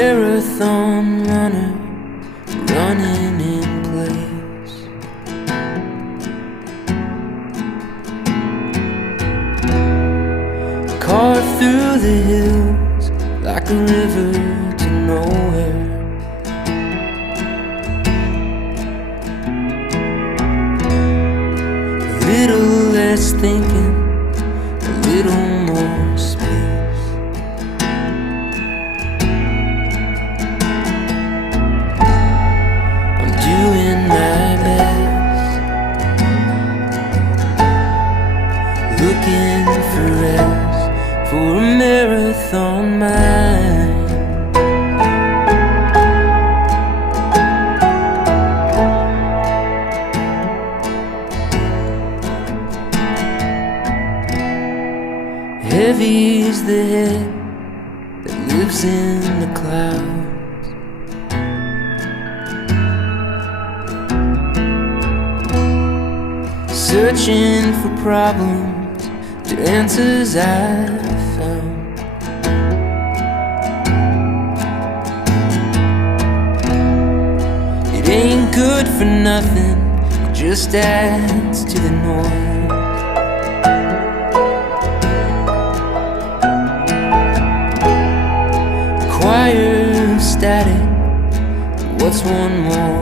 marathon runner running in place. Carved through the hills like a river to nowhere. A little less thinking, a little more space. I'm doing my best, looking for rest, for a marathon mind. Heavy's the head that lives in the clouds. Searching for problems to answers I've found. It ain't good for nothing, it just adds to the noise. Choir of static, what's one more